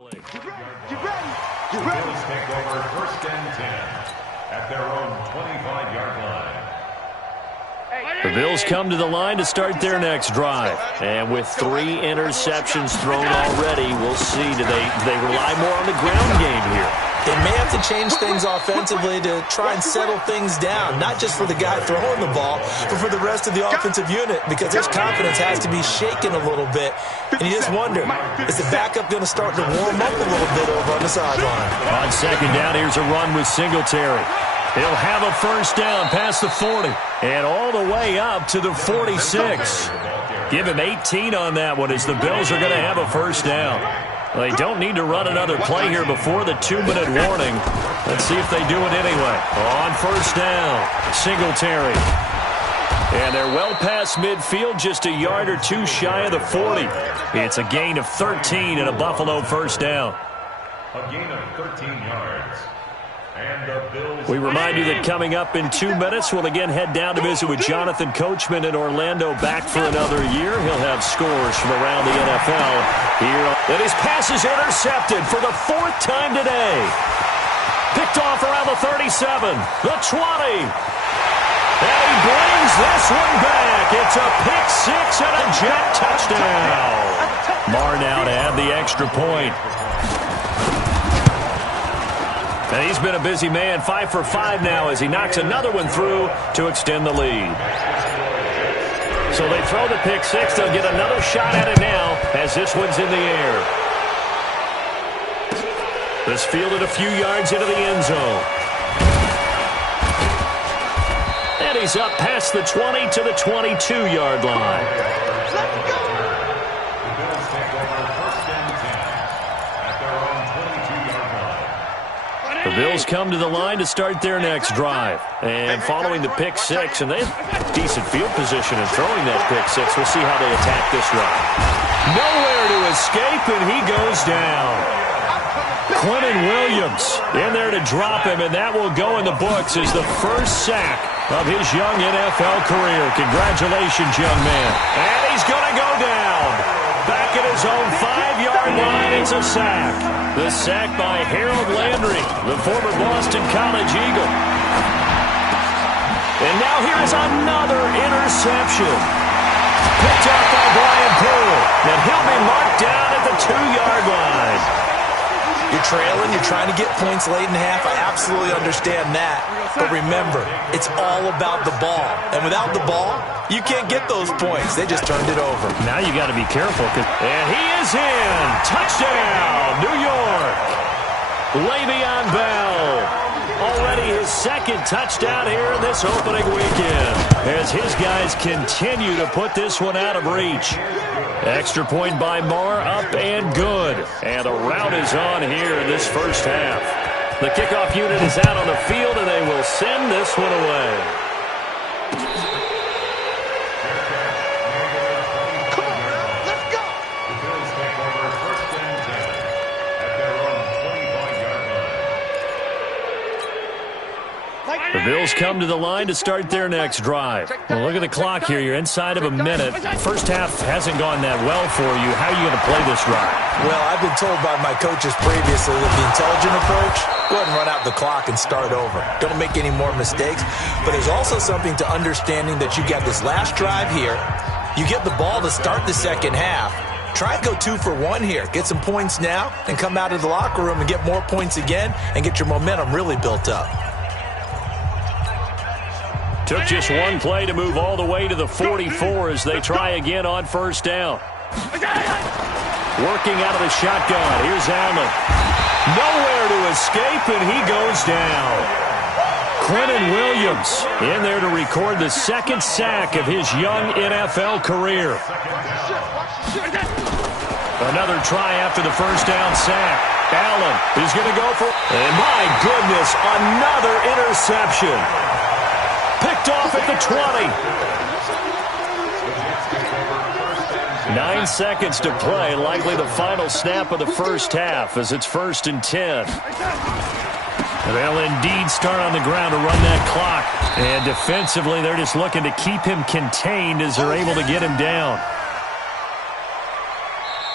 The Bills take over 1st and 10 at their own 25-yard line. The Bills come to the line to start their next drive. And with 3 interceptions thrown already, we'll see. Do they rely more on the ground game here? They may have to change things offensively to try and settle things down, not just for the guy throwing the ball, but for the rest of the offensive unit, because his confidence has to be shaken a little bit. And you just wonder, is the backup going to start to warm up a little bit over on the sideline? On 2nd down, here's a run with Singletary. He'll have a 1st down past the 40 and all the way up to the 46. Give him 18 on that one as the Bills are going to have a 1st down. Well, they don't need to run another play here before the 2-minute warning. Let's see if they do it anyway. On 1st down, Singletary. And they're well past midfield, just a yard or 2 shy of the 40. It's a gain of 13 and a Buffalo 1st down. A gain of 13 yards. And the Bills. We remind you that coming up in 2 minutes, we'll again head down to visit with Jonathan Coachman in Orlando, back for another year. He'll have scores from around the NFL here. And his pass is intercepted for the 4th time today. Picked off around the 37, the 20. And he brings this one back. It's a pick 6 and a jet touchdown. Marr now to add the extra point. And he's been a busy man, 5 for 5 now as he knocks another one through to extend the lead. So they throw the pick 6. They'll get another shot at it now as this one's in the air. This fielded a few yards into the end zone. And he's up past the 20 to the 22-yard line. The Bills come to the line to start their next drive. And following the pick 6, and they have decent field position in throwing that pick 6. We'll see how they attack this drive. Nowhere to escape, and he goes down. Quentin Williams in there to drop him, and that will go in the books as the first sack of his young NFL career. Congratulations, young man. And he's going to go down. Back at his own 5-yard line, it's a sack. The sack by Harold Landry, the former Boston College Eagle. And now here is another interception. Picked up by Brian Poole. And he'll be marked down at the 2-yard line. You're trailing, you're trying to get points late in half. I absolutely understand that. But remember, it's all about the ball. And without the ball, you can't get those points. They just turned it over. Now you got to be careful. And he is in. Touchdown, New York. Le'Veon Bell. Already his 2nd touchdown here in this opening weekend as his guys continue to put this one out of reach. Extra point by Marr, up and good. And the rout is on here in this first half. The kickoff unit is out on the field, and they will send this one away. The Bills come to the line to start their next drive. Well, look at the clock here. You're inside of a minute. First half hasn't gone that well for you. How are you going to play this drive? Well, I've been told by my coaches previously that the intelligent approach, go ahead and run out the clock and start over. Don't make any more mistakes. But there's also something to understanding that you got this last drive here. You get the ball to start the second half. Try and go 2 for 1 here. Get some points now and come out of the locker room and get more points again and get your momentum really built up. Took just one play to move all the way to the 44 as they try again on 1st down. Working out of the shotgun. Here's Allen. Nowhere to escape, and he goes down. Quentin Williams in there to record the 2nd sack of his young NFL career. Another try after the 1st down sack. Allen is going to go for... And my goodness, another interception. Picked off at the 20. 9 seconds to play, likely the final snap of the first half as it's 1st and 10. They'll indeed start on the ground to run that clock. And defensively, they're just looking to keep him contained as they're able to get him down.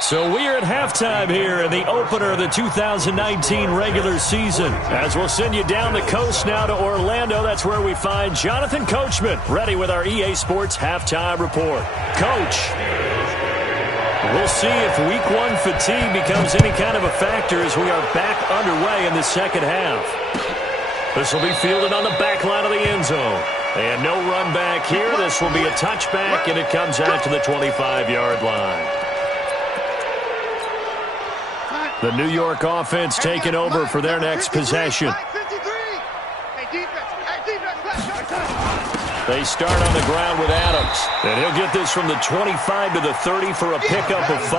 So we are at halftime here in the opener of the 2019 regular season. As we'll send you down the coast now to Orlando, that's where we find Jonathan Coachman, ready with our EA Sports halftime report. Coach, we'll see if week one fatigue becomes any kind of a factor as we are back underway in the second half. This will be fielded on the back line of the end zone. And no run back here. This will be a touchback, and it comes out to the 25-yard line. The New York offense taking over for their next possession. They start on the ground with Adams. And he'll get this from the 25 to the 30 for a pickup of 5.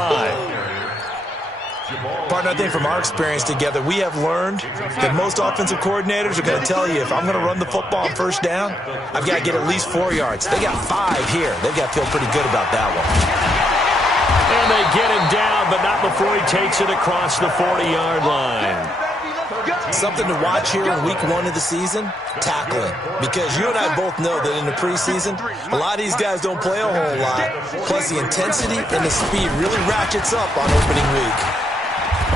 Partner, I think from our experience together, we have learned that most offensive coordinators are going to tell you, if I'm going to run the football on first down, I've got to get at least 4 yards. They got 5 here. They've got to feel pretty good about that one. And they get him down, but not before he takes it across the 40-yard line. Something to watch here in week one of the season, tackling. Because you and I both know that in the preseason, a lot of these guys don't play a whole lot. Plus the intensity and the speed really ratchets up on opening week.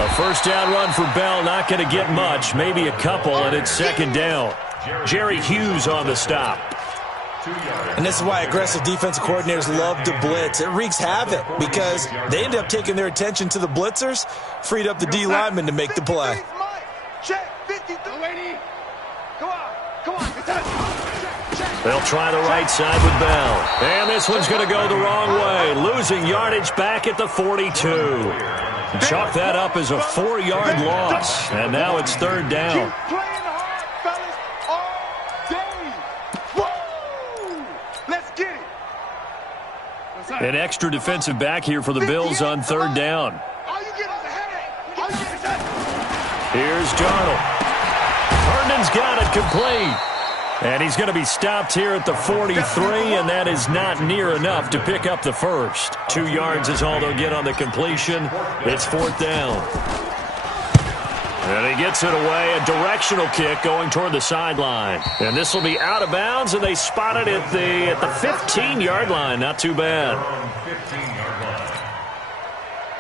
A first down run for Bell, not going to get much, maybe a couple, and it's second down. Jerry Hughes on the stop. And this is why aggressive defensive coordinators love to blitz. It wreaks havoc because they end up taking their attention to the blitzers, freed up the D lineman to make the play. They'll try the right side with Bell. And this one's going to go the wrong way, losing yardage back at the 42. Chalk that up as a 4-yard loss, and now it's third down. An extra defensive back here for the Bills on third down. Here's Darnold. Herndon's got it complete. And he's going to be stopped here at the 43, and that is not near enough to pick up the first. 2 yards is all they'll get on the completion. It's fourth down. And he gets it away, a directional kick going toward the sideline. And this will be out of bounds, and they spot it at the 15-yard line. Not too bad.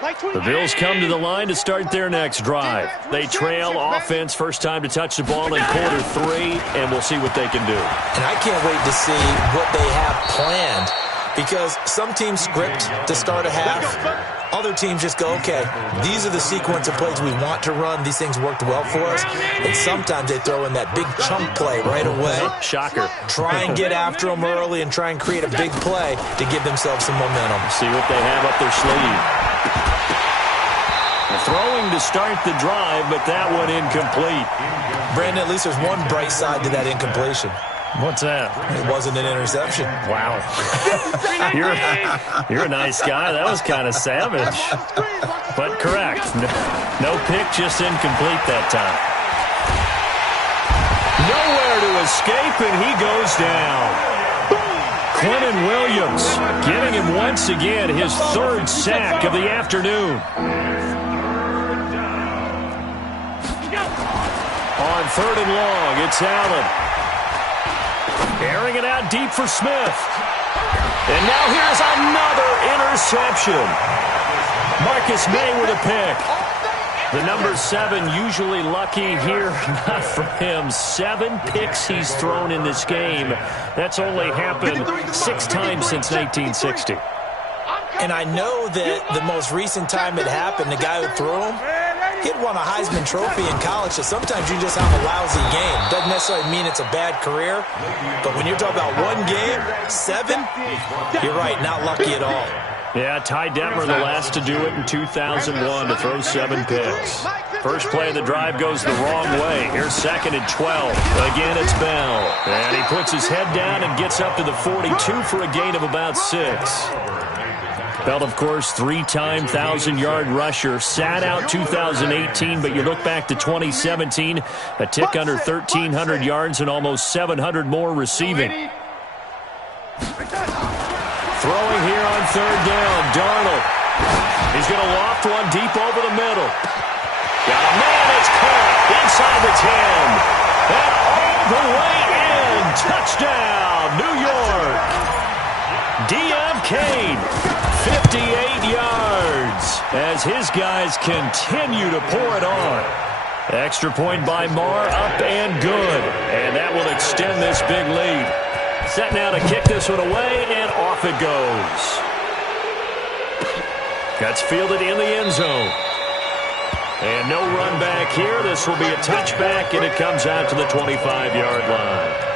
The Bills come to the line to start their next drive. They trail offense, first time to touch the ball in quarter 3, and we'll see what they can do. And I can't wait to see what they have planned, because some teams script to start a half. Other teams just go, okay, these are the sequence of plays we want to run. These things worked well for us. And sometimes they throw in that big chunk play right away. Shocker. Try and get after them early and try and create a big play to give themselves some momentum. See what they have up their sleeve. Throwing to start the drive, but that one incomplete. Brandon, at least there's one bright side to that incompletion. What's that? It wasn't an interception. Wow. You're a nice guy. That was kind of savage. But correct. No pick, just incomplete that time. Nowhere to escape, and he goes down. Quentin Williams giving him once again his third sack of the afternoon. On third and long, it's Allen. Airing it out deep for Smith. And now here's another interception. Marcus May with a pick. The number 7 usually lucky here, not for him. 7 picks he's thrown in this game. That's only happened 6 times since 1960. And I know that the most recent time it happened, the guy who threw him, he'd won a Heisman Trophy in college, so sometimes you just have a lousy game. Doesn't necessarily mean it's a bad career, but when you're talking about one game, 7, you're right, not lucky at all. Yeah, Ty Detmer, the last to do it in 2001, to throw 7 picks. First play of the drive goes the wrong way. Here's second and 12. Again, it's Bell. And he puts his head down and gets up to the 42 for a gain of about 6. Bell, of course, 3-time 1,000-yard rusher. Sat out 2018, but you look back to 2017, a tick under 1,300 yards and almost 700 more receiving. Throwing here on third down, Darnold. He's going to loft one deep over the middle. Got a man that's caught inside the 10. And all the way in. Touchdown, New York. Deon Cain, 58 yards. as his guys continue to pour it on. Extra point by Marr, up and good. And that will extend this big lead. Set now to kick this one away, and off it goes. That's fielded in the end zone. And no run back here. This will be a touchback, and it comes out to the 25-yard line.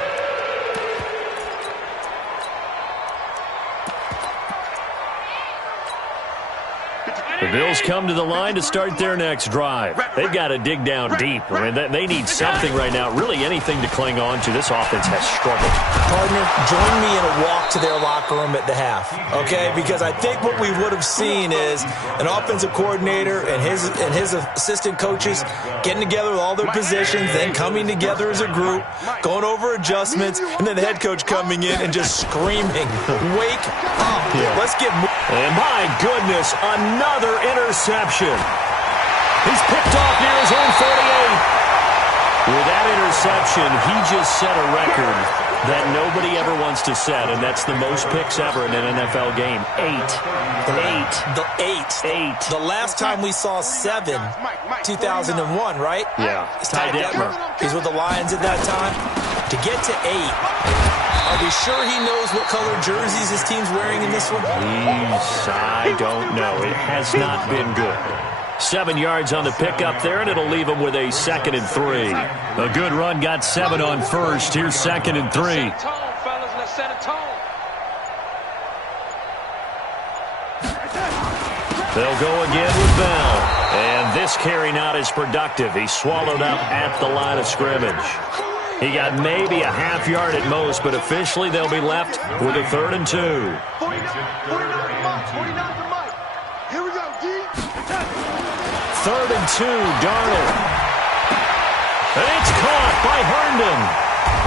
The Bills come to the line to start their next drive. They've got to dig down deep. I mean, they need something right now, really anything to cling on to. This offense has struggled. Partner, join me in a walk to their locker room at the half, okay? Because I think what we would have seen is an offensive coordinator and his assistant coaches getting together with all their positions, then coming together as a group, going over adjustments, and then the head coach coming in and just screaming, wake up. Yeah. Let's get moving. And my goodness, another interception. He's picked off near his own 48. With that interception, he just set a record that nobody ever wants to set, and that's the most picks ever in an NFL game. 8. The last time we saw 7, 2001, right? Yeah. Ty Detmer. He's with the Lions at that time. To get to 8, are we sure he knows what color jerseys his team's wearing in this one? I don't know. It has not been good. 7 yards on the pickup there, and it'll leave him with a 2nd and 3. A good run got 7 on first. Here's 2nd and 3. They'll go again with Bell. And this carry not as productive. He swallowed up at the line of scrimmage. He got maybe a half yard at most, but officially they'll be left with a 3rd and 2. 3rd and 2, Darnold. And it's caught by Herndon.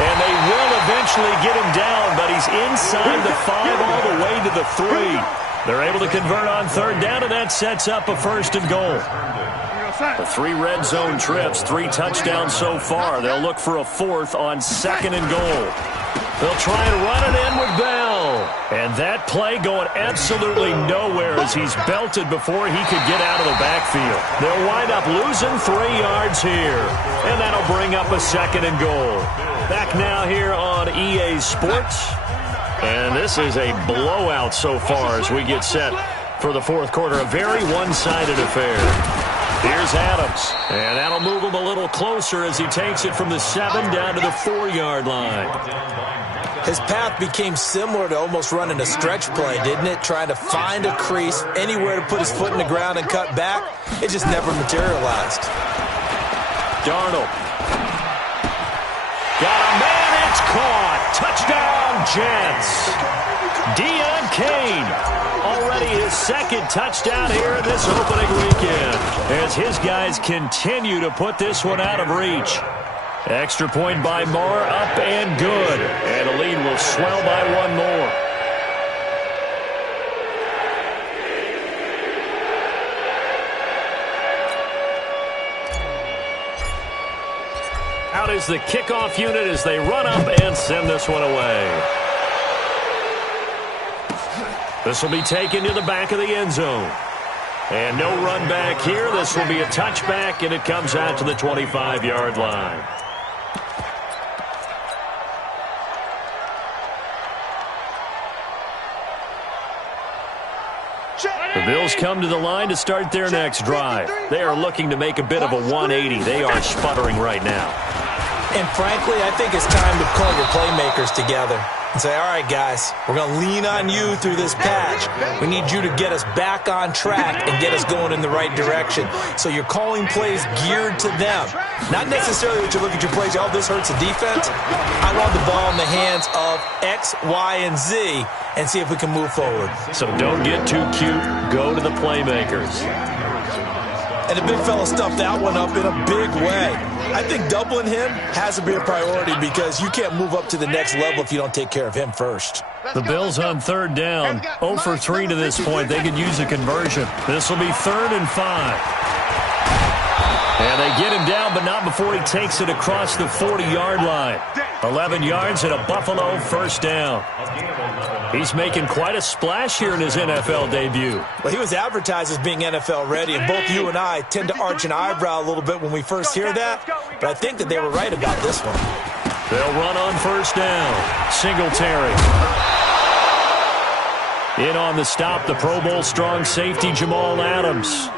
And they will eventually get him down, but he's inside the 5 all the way to the 3. They're able to convert on 3rd down, and that sets up a 1st and goal. The 3 red zone trips, 3 touchdowns so far. They'll look for a 4th on 2nd and goal. They'll try and run it in with Bell. And that play going absolutely nowhere as he's belted before he could get out of the backfield. They'll wind up losing 3 yards here. And that'll bring up a 2nd and goal. Back now here on EA Sports. And this is a blowout so far as we get set for the 4th quarter. A very one-sided affair. Here's Adams, and that'll move him a little closer as he takes it from the 7 down to the 4-yard line. His path became similar to almost running a stretch play, didn't it? Trying to find a crease, anywhere to put his foot in the ground and cut back. It just never materialized. Darnold. Got a man, it's caught. Touchdown, Jets. Deon Cain. Already his 2nd touchdown here in this opening weekend as his guys continue to put this one out of reach. Extra point by Marr, up and good. And the lead will swell by 1 more. Out is the kickoff unit as they run up and send this one away. This will be taken to the back of the end zone. And no run back here. This will be a touchback, and it comes out to the 25-yard line. The Bills come to the line to start their next drive. They are looking to make a bit of a 180. They are sputtering right now. And frankly, I think it's time to call your playmakers together and say, all right, guys, we're going to lean on you through this patch. We need you to get us back on track and get us going in the right direction. So you're calling plays geared to them. Not necessarily that you look at your plays, oh, this hurts the defense. I want the ball in the hands of X, Y, and Z and see if we can move forward. So don't get too cute. Go to the playmakers. And the big fella stuffed that one up in a big way. I think doubling him has to be a priority because you can't move up to the next level if you don't take care of him first. The Bills on 3rd down. 0 for 3 to this point. They could use a conversion. This will be 3rd and 5. And they get him down, but not before he takes it across the 40-yard line. 11 yards and a Buffalo first down. He's making quite a splash here in his NFL debut. Well, he was advertised as being NFL ready, and both you and I tend to arch an eyebrow a little bit when we first hear that, but I think that they were right about this one. They'll run on first down. Singletary. In on the stop, the Pro Bowl strong safety, Jamal Adams.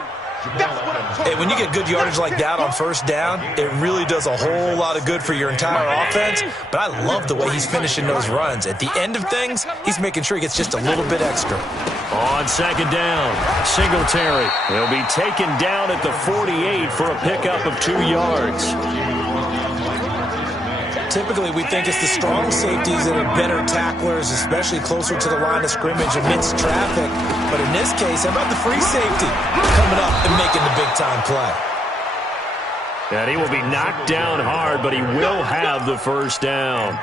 Hey, when you get good yardage like that on first down, it really does a whole lot of good for your entire offense. But I love the way he's finishing those runs. At the end of things, he's making sure he gets just a little bit extra. On second down, Singletary. He'll be taken down at the 48 for a pickup of 2 yards. Typically, we think it's the strong safeties that are better tacklers, especially closer to the line of scrimmage amidst traffic. But in this case, how about the free safety coming up and making the big-time play? And he will be knocked down hard, but he will have the first down.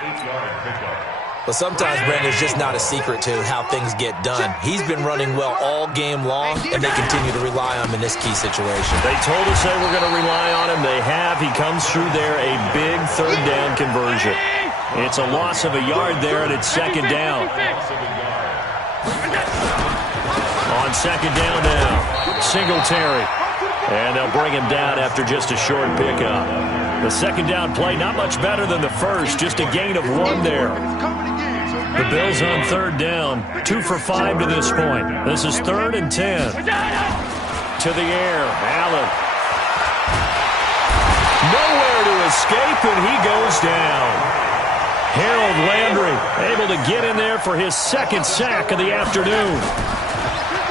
But sometimes, Brandon, it's just not a secret to how things get done. He's been running well all game long, and they continue to rely on him in this key situation. They told us they were going to rely on him. They have. He comes through there, a big third down conversion. It's a loss of a yard there, and it's second down. On second down now, Singletary. And they'll bring him down after just a short pickup. The second down play, not much better than the first, just a gain of 1 there. The Bills on third down, 2 for 5 to this point. This is 3rd and 10. To the air, Allen. Nowhere to escape, and he goes down. Harold Landry able to get in there for his second sack of the afternoon.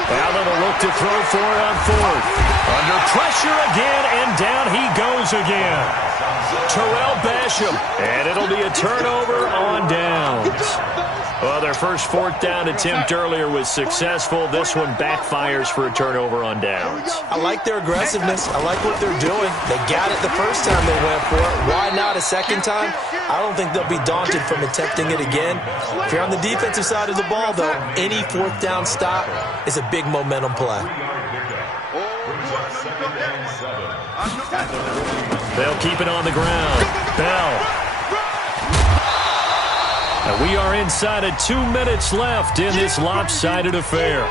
Allen will look to throw for it on 4th. Under pressure again, and down he goes again. Terrell Basham, and it'll be a turnover on downs. Well, their first 4th down attempt earlier was successful. This one backfires for a turnover on downs. I like their aggressiveness. I like what they're doing. They got it the first time they went for it. Why not a second time? I don't think they'll be daunted from attempting it again. If you're on the defensive side of the ball, though, any 4th down stop is a big momentum play. They'll keep it on the ground. Bell. And we are inside of 2 minutes left in this lopsided affair.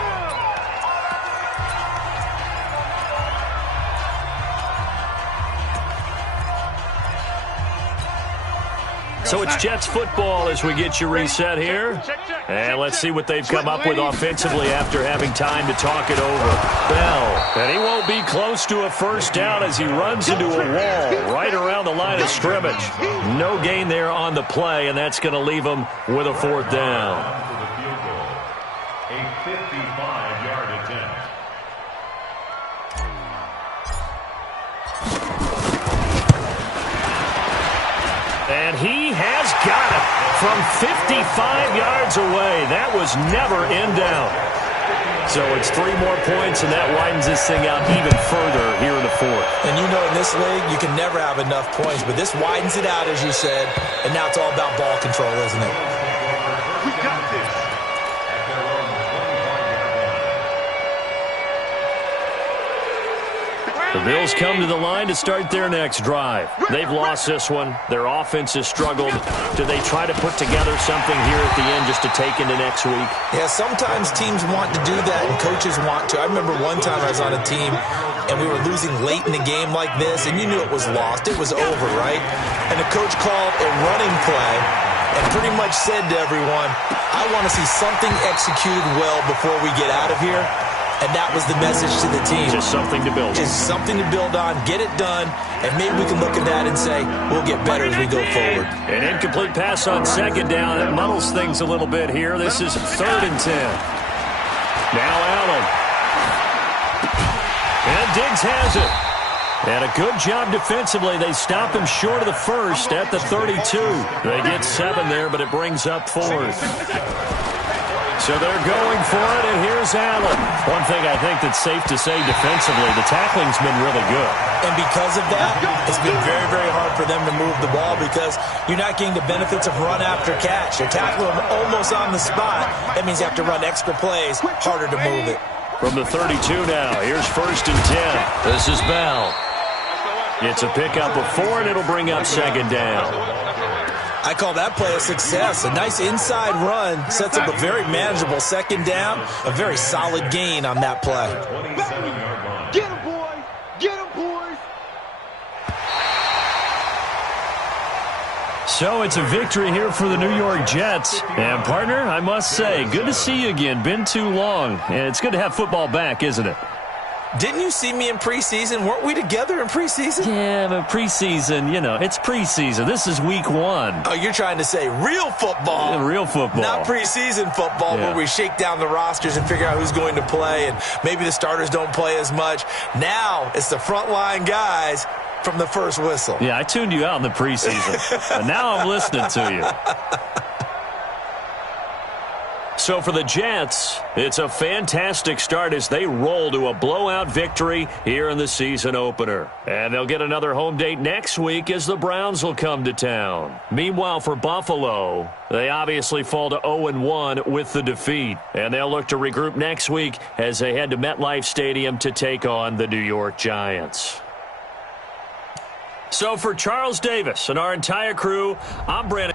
So it's Jets football as we get you reset here. And let's see what they've come up with offensively after having time to talk it over. Bell, and he won't be close to a first down as he runs into a wall right around the line of scrimmage. No gain there on the play, and that's going to leave him with a 4th down. A 55-yard attempt. And he has got it from 55 yards away. That was never in doubt. So it's 3 more points, and that widens this thing out even further here in the 4th. And you know, in this league, you can never have enough points, but this widens it out, as you said, and now it's all about ball control, isn't it? We got this. At their own 25-yard line. The Bills come to the line to start their next drive. They've lost this one. Their offense has struggled. Do they try to put together something here at the end just to take into next week? Yeah, sometimes teams want to do that and coaches want to. I remember one time I was on a team and we were losing late in the game like this, and you knew it was lost. It was over, right? And the coach called a running play and pretty much said to everyone, I want to see something executed well before we get out of here. And that was the message to the team. Just something to build on. Just something to build on, get it done, and maybe we can look at that and say, we'll get better as we go forward. An incomplete pass on second down. That muddles things a little bit here. This is 3rd and 10. Now Allen. And Diggs has it. And a good job defensively. They stop him short of the first at the 32. They get 7 there, but it brings up 4th. So they're going for it, and here's Allen. One thing I think that's safe to say defensively, the tackling's been really good. And because of that, it's been very, very hard for them to move the ball because you're not getting the benefits of run after catch. You're tackling them almost on the spot. That means you have to run extra plays, harder to move it. From the 32 now, here's 1st and 10. This is Bell. It's a pickup of 4, and it'll bring up second down. I call that play a success. A nice inside run sets up a very manageable second down, a very solid gain on that play. Get him, boys! Get him, boys! So it's a victory here for the New York Jets. And, partner, I must say, good to see you again. Been too long. And it's good to have football back, isn't it? Didn't you see me in preseason? Weren't we together in preseason? Yeah, but preseason, it's preseason. This is week 1. Oh, you're trying to say real football. Yeah, real football. Not preseason football where we shake down the rosters and figure out who's going to play, and maybe the starters don't play as much. Now it's the frontline guys from the first whistle. Yeah, I tuned you out in the preseason. But now I'm listening to you. So for the Jets, it's a fantastic start as they roll to a blowout victory here in the season opener. And they'll get another home date next week as the Browns will come to town. Meanwhile, for Buffalo, they obviously fall to 0-1 with the defeat. And they'll look to regroup next week as they head to MetLife Stadium to take on the New York Giants. So for Charles Davis and our entire crew, I'm Brandon.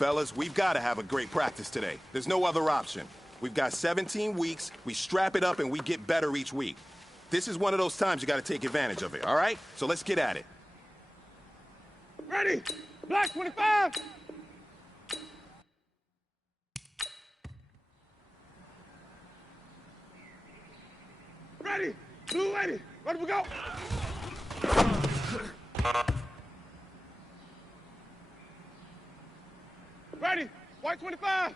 fellas. We've got to have a great practice today. There's no other option. We've got 17 weeks. We strap it up and we get better each week. This is one of those times you got to take advantage of it, all right? So let's get at it. Ready? Black 25. Ready? Blue 80. Ready we go? Ready? White 25.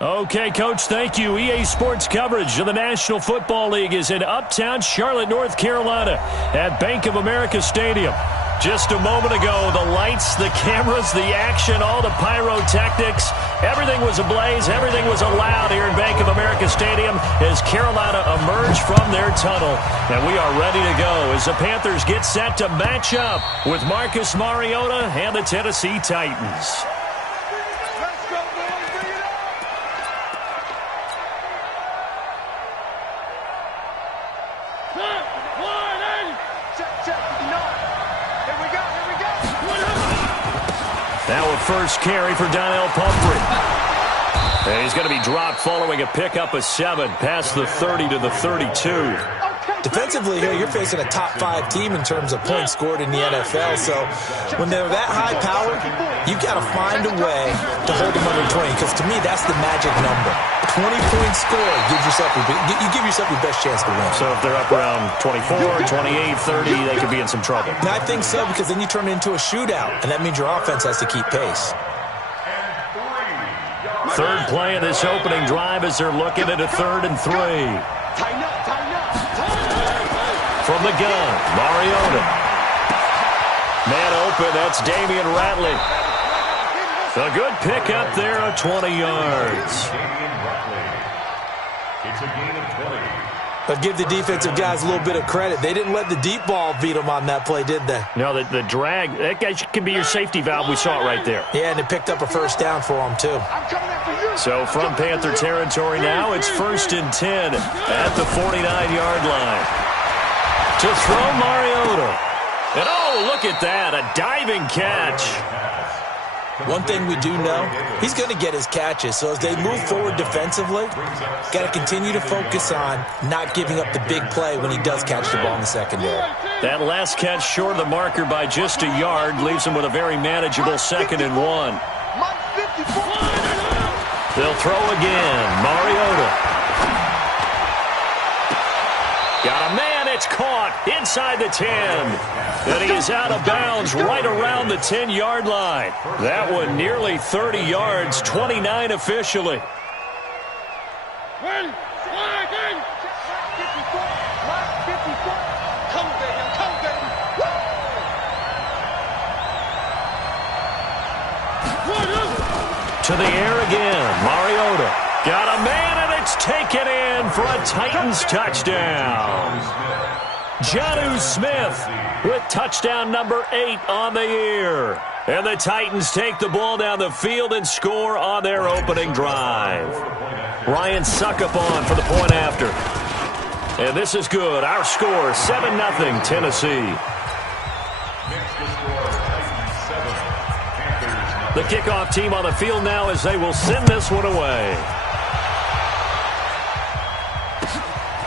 Okay, Coach, thank you. EA Sports coverage of the National Football League is in Uptown Charlotte, North Carolina at Bank of America Stadium. Just a moment ago, the lights, the cameras, the action, all the pyrotechnics, everything was ablaze, everything was allowed here in Bank of America Stadium as Carolina emerged from their tunnel. And we are ready to go as the Panthers get set to match up with Marcus Mariota and the Tennessee Titans. Now a first carry for Donnell Pumphrey. And he's going to be dropped following a pickup of 7 past the 30 to the 32. Defensively here, you're facing a top-5 team in terms of points scored in the NFL. So when they're that high power, you've got to find a way to hold them under 20. Because to me, that's the magic number. 20-point score gives yourself you give yourself your best chance to win. So if they're up around 24, 28, 30, they could be in some trouble. And I think so, because then you turn it into a shootout, and that means your offense has to keep pace. Third play of this opening drive as they're looking at a 3rd and 3. From the gun, Mariota. Man open, that's Damian Ratley. A good pickup there of 20 yards. It's a gain of 20. But give the defensive guys a little bit of credit. They didn't let the deep ball beat them on that play, did they? No, the drag, that guy can be your safety valve. We saw it right there. Yeah, and it picked up a first down for them, too. So from Panther territory now, it's 1st and 10 at the 49-yard line. To throw Mariota. And oh, look at that, a diving catch. One thing we do know, he's going to get his catches. So as they move forward defensively, got to continue to focus on not giving up the big play when he does catch the ball in the secondary. That last catch short of the marker by just a yard leaves him with a very manageable 2nd and 1. They'll throw again. Mariota. Got a man at it's caught inside the 10. And he is out of bounds right around the 10-yard line. That one nearly 30 yards, 29 officially. To the air again. Mariota got a man, and it's taken in for a Titans touchdown. Jonnu Smith with touchdown number 8 on the year. And the Titans take the ball down the field and score on their opening drive. Ryan Suckup on for the point after. And this is good. Our score, 7-0 Tennessee. The kickoff team on the field now as they will send this one away.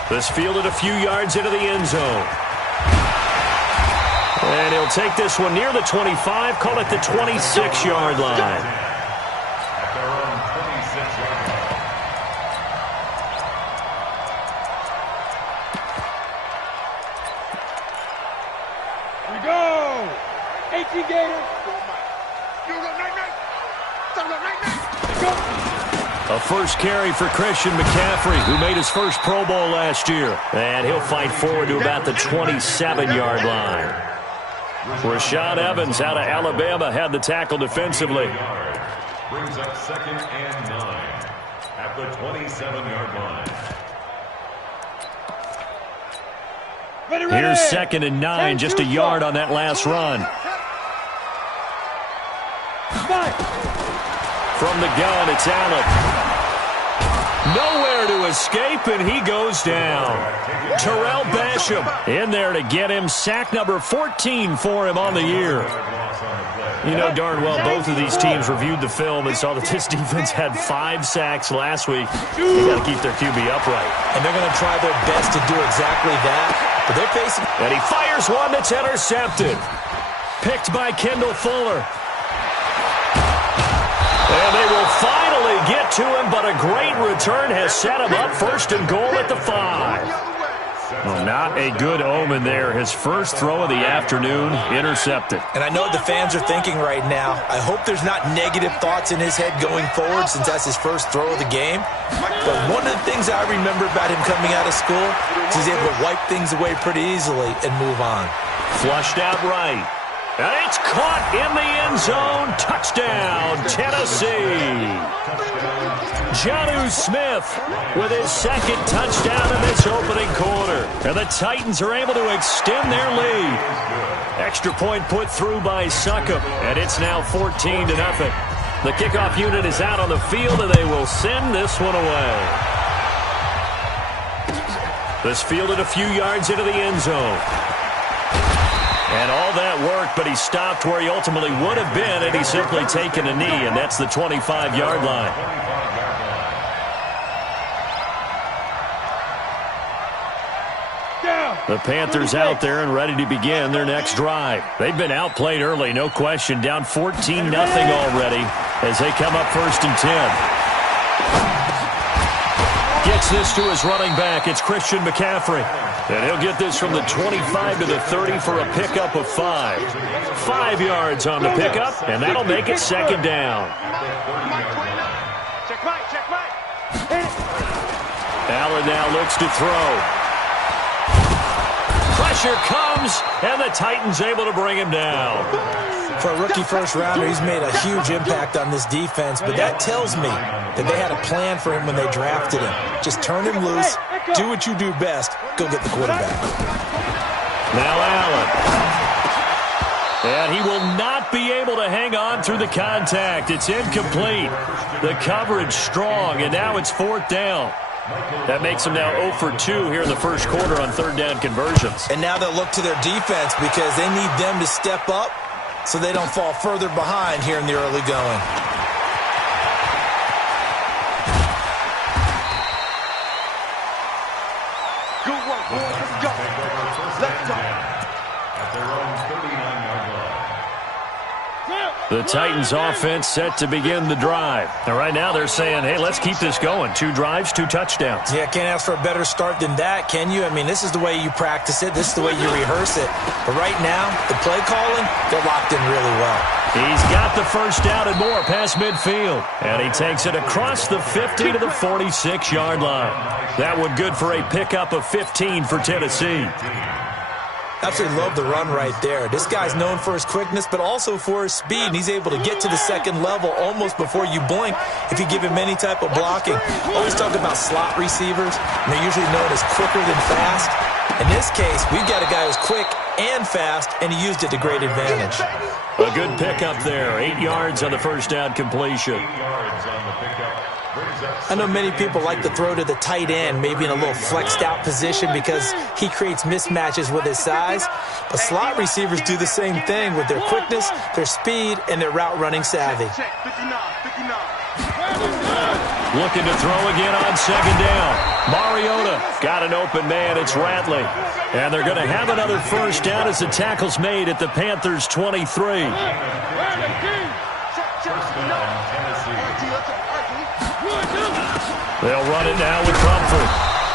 This fielded a few yards into the end zone. And he'll take this one near the 25, call it the 26-yard line. At their own 26-yard line. We go! 18 Gators. A first carry for Christian McCaffrey, who made his first Pro Bowl last year. And he'll fight forward to about the 27-yard line. Rashad Evans out of Alabama had the tackle defensively. Brings up 2nd and 9 at the 27-yard line. Here's 2nd and 9, just a yard on that last run. From the gun, it's Allen. Nowhere to escape, and he goes down. Terrell Basham in there to get him. Sack number 14 for him on the year. You know darn well both of these teams reviewed the film and saw that this defense had 5 sacks last week. They got to keep their QB upright. And they're going to try their best to do exactly that. But they're facing... And he fires one that's intercepted. Picked by Kendall Fuller. And they will finally get to him, but a great return has set him up 1st and goal at the 5. Well, not a good omen there. His first throw of the afternoon, intercepted. And I know what the fans are thinking right now. I hope there's not negative thoughts in his head going forward since that's his first throw of the game. But one of the things I remember about him coming out of school is he's able to wipe things away pretty easily and move on. Flushed out right. And it's caught in the end zone. Touchdown, Tennessee. Jonnu Smith with his 2nd touchdown in this opening quarter. And the Titans are able to extend their lead. Extra point put through by Suckup, and it's now 14-0. The kickoff unit is out on the field, and they will send this one away. This fielded a few yards into the end zone. And all that worked, but he stopped where he ultimately would have been, and he's simply taken a knee, and that's the 25-yard line. The Panthers out there and ready to begin their next drive. They've been outplayed early, no question, down 14-0 already as they come up 1st and 10. Gets this to his running back. It's Christian McCaffrey. And he'll get this from the 25 to the 30 for a pickup of 5. 5 yards on the pickup, and that'll make it 2nd down. Allen now looks to throw. Pressure comes, and the Titans able to bring him down. For a rookie first-rounder, he's made a huge impact on this defense, but that tells me that they had a plan for him when they drafted him. Just turn him loose, do what you do best, go get the quarterback. Now Allen. And he will not be able to hang on through the contact. It's incomplete. The coverage strong, and now it's 4th down. That makes them now 0 for 2 here in the first quarter on 3rd down conversions. And now they'll look to their defense because they need them to step up so they don't fall further behind here in the early going. Good work, boys. Let's go. Let's go. At their own 39-yard line. The Titans offense set to begin the drive. And right now they're saying, hey, let's keep this going. 2 drives, 2 touchdowns. Yeah, can't ask for a better start than that, can you? I mean, this is the way you practice it. This is the way you rehearse it. But right now, the play calling, they're locked in really well. He's got the first down and more past midfield. And he takes it across the 50 to the 46-yard line. That one good for a pickup of 15 for Tennessee. Absolutely love the run right there. This guy's known for his quickness, but also for his speed, and he's able to get to the second level almost before you blink if you give him any type of blocking. Always talk about slot receivers, and they're usually known as quicker than fast. In this case, we've got a guy who's quick and fast, and he used it to great advantage. A good pickup there. 8 yards on the first down completion. 8 yards on the pickup. I know many people like to throw to the tight end, maybe in a little flexed out position because he creates mismatches with his size. But slot receivers do the same thing with their quickness, their speed, and their route running savvy. Looking to throw again on second down. Mariota got an open man. It's Ratley. And they're going to have another first down as the tackle's made at the Panthers' 23. They'll run it now with Comfort.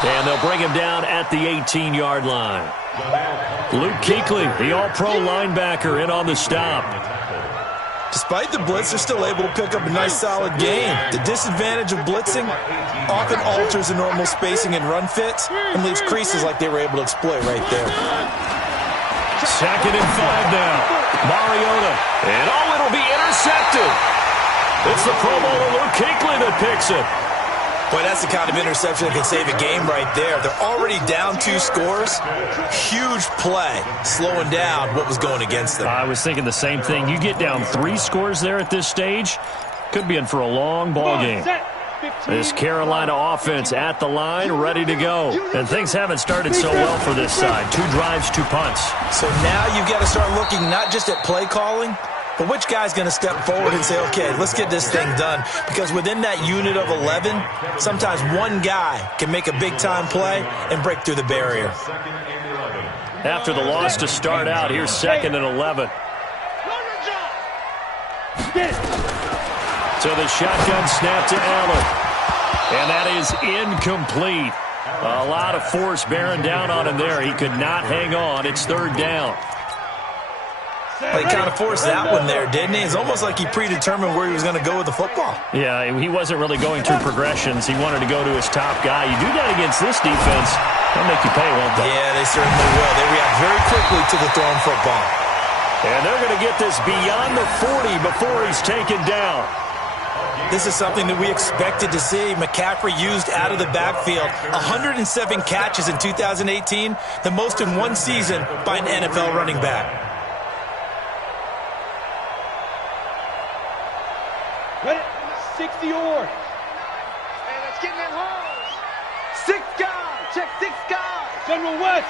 And they'll bring him down at the 18-yard line. Luke Kuechly, the all-pro linebacker, in on the stop. Despite the blitz, they're still able to pick up a nice solid gain. The disadvantage of blitzing often alters the normal spacing and run fits and leaves creases like they were able to exploit right there. 2nd and 5 now. Mariota. And it'll be intercepted. It's the Pro Bowler Luke Kuechly that picks it. Boy, that's the kind of interception that can save a game right there. They're already down 2 scores. Huge play, slowing down what was going against them. I was thinking the same thing. You get down 3 scores there at this stage, could be in for a long ball game. This Carolina offense at the line, ready to go. And things haven't started so well for this side. 2 drives, 2 punts. So now you've got to start looking not just at play calling, but which guy's going to step forward and say, okay, let's get this thing done? Because within that unit of 11, sometimes one guy can make a big-time play and break through the barrier. After the loss to start out, here's 2nd and 11. So the shotgun snap to Allen. And that is incomplete. A lot of force bearing down on him there. He could not hang on. It's 3rd down. Well, he kind of forced that one there, didn't he? It's almost like he predetermined where he was going to go with the football. Yeah, he wasn't really going through progressions. He wanted to go to his top guy. You do that against this defense, they'll make you pay, won't they? Yeah, they certainly will. They react very quickly to the thrown football. And they're going to get this beyond the 40 before he's taken down. This is something that we expected to see. McCaffrey used out of the backfield. 107 catches in 2018, the most in one season by an NFL running back. Ready? 60 yards. And let's get in that hole. 6 guys. Check 6 guys. General West.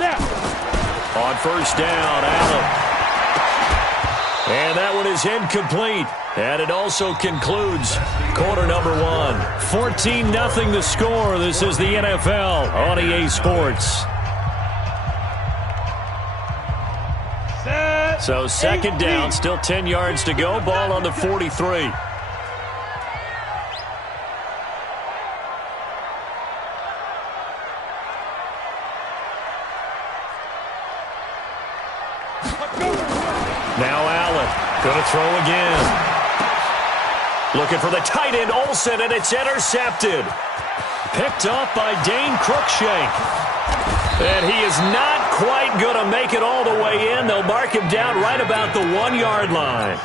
Snap. On first down, Allen. And that one is incomplete. And it also concludes quarter number 1. 14-0 the score. This is the NFL on EA Sports. So 2nd down, still 10 yards to go. Ball on the 43. Now Allen, going to throw again. Looking for the tight end, Olsen, and it's intercepted. Picked off by Dane Cruikshank. And he is not quite going to make it all the way in. They'll mark him down right about the 1-yard line.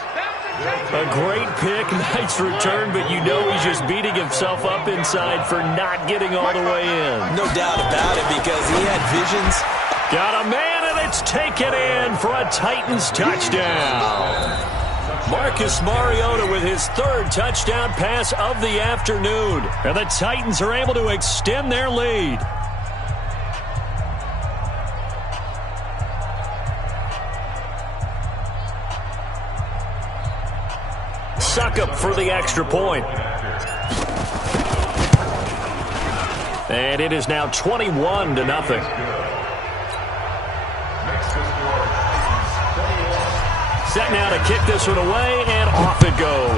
A great pick, nice return, but you know he's just beating himself up inside for not getting all the way in. No doubt about it, because he had visions. Got a man, and it's taken in for a Titans touchdown. Marcus Mariota with his 3rd touchdown pass of the afternoon. And the Titans are able to extend their lead. Suckup for the extra point. And it is now 21-0. set now to kick this one away, and off it goes.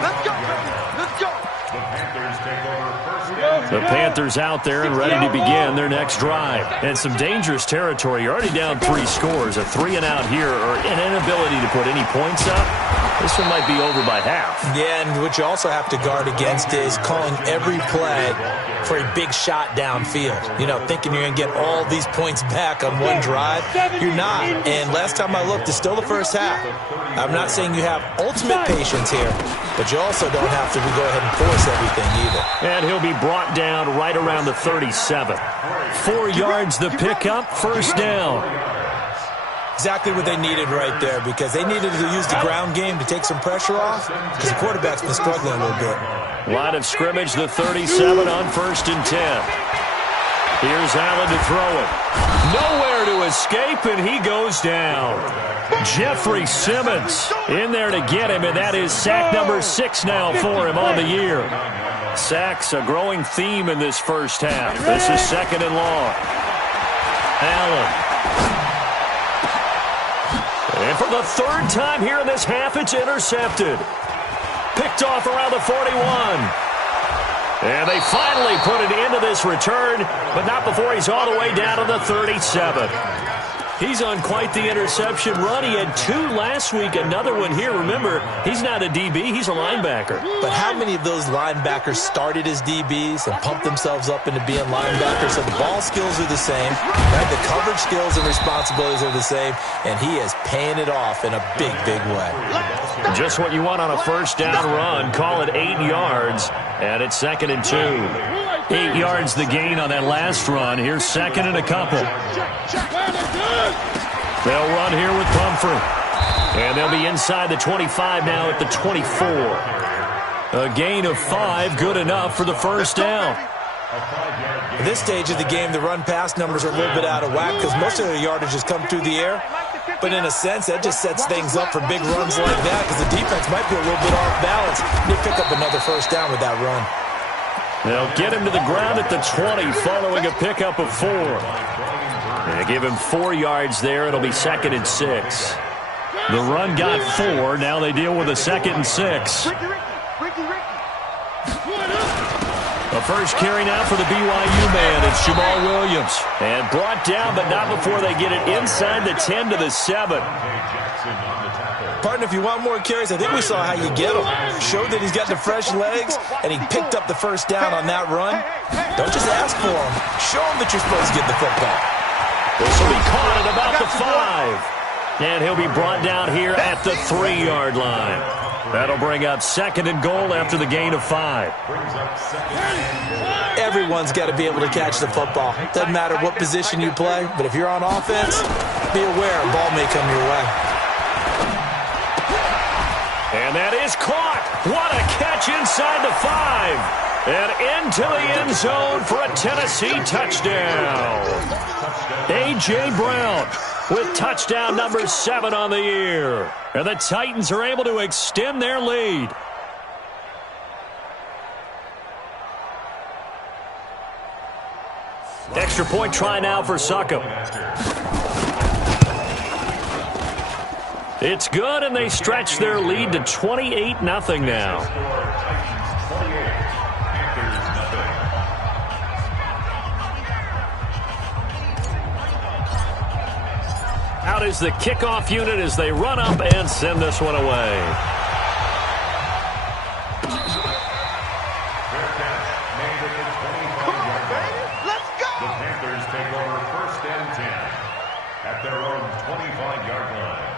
Let's go, baby. Let's go. The Panthers take over first and The Panthers out there and ready to begin their next drive. And some dangerous territory. You're already down 3 scores. A 3-and-out here, or an inability to put any points up. This one might be over by half. Yeah, and what you also have to guard against is calling every play for a big shot downfield. You know, thinking you're going to get all these points back on one drive. You're not. And last time I looked, it's still the first half. I'm not saying you have ultimate patience here, but you also don't have to go ahead and force everything either. And he'll be brought down right around the 37. 4 yards the pickup, first down. Exactly what they needed right there, because they needed to use the ground game to take some pressure off, because the quarterback's been struggling a little bit. Line of scrimmage, the 37 on 1st and 10. Here's Allen to throw it. Nowhere to escape, and he goes down. Jeffrey Simmons in there to get him, and that is sack number 6 now for him on the year. Sacks, a growing theme in this first half. This is 2nd and long. Allen. And for the 3rd time here in this half, it's intercepted. Picked off around the 41. And they finally put it into this return, but not before he's all the way down to the 37. He's on quite the interception run. He had 2 last week, another one here. Remember, he's not a DB, he's a linebacker. But how many of those linebackers started as DBs and pumped themselves up into being linebackers? So the ball skills are the same, right? The coverage skills and responsibilities are the same, and he is paying it off in a big, big way. Just what you want on a first down run. Call it 8 yards, and it's 2nd and 2. 8 yards the gain on that last run. Here's 2nd and a couple. They'll run here with Pumphrey. And they'll be inside the 25 now at the 24. A gain of 5, good enough for the first down. At this stage of the game, the run-pass numbers are a little bit out of whack because most of their yardage has come through the air. But in a sense, that just sets things up for big runs like that because the defense might be a little bit off balance. They pick up another first down with that run. They'll get him to the ground at the 20 following a pickup of 4. They give him 4 yards there. It'll be 2nd and 6. The run got 4. Now they deal with a 2nd and 6. The first carry now for the BYU man. It's Jamal Williams. And brought down, but not before they get it inside the 10 to the 7. Partner, if you want more carries, I think we saw how you get him. Showed that he's got the fresh legs, and he picked up the first down on that run. Don't just ask for him. Show him that you're supposed to get the football. This will be caught at about the 5. And he'll be brought down here at the 3-yard line. That'll bring up 2nd and goal after the gain of 5. Everyone's got to be able to catch the football. Doesn't matter what position you play, but if you're on offense, be aware a ball may come your way. And that is caught. What a catch inside the 5. And into the end zone for a Tennessee touchdown. A.J. Brown with touchdown number 7 on the year. And the Titans are able to extend their lead. Extra point try now for Succop. It's good, and they stretch their lead to 28-0 now. Out is the kickoff unit as they run up and send this one away. The Panthers take over 1st and 10 at their own 25-yard line.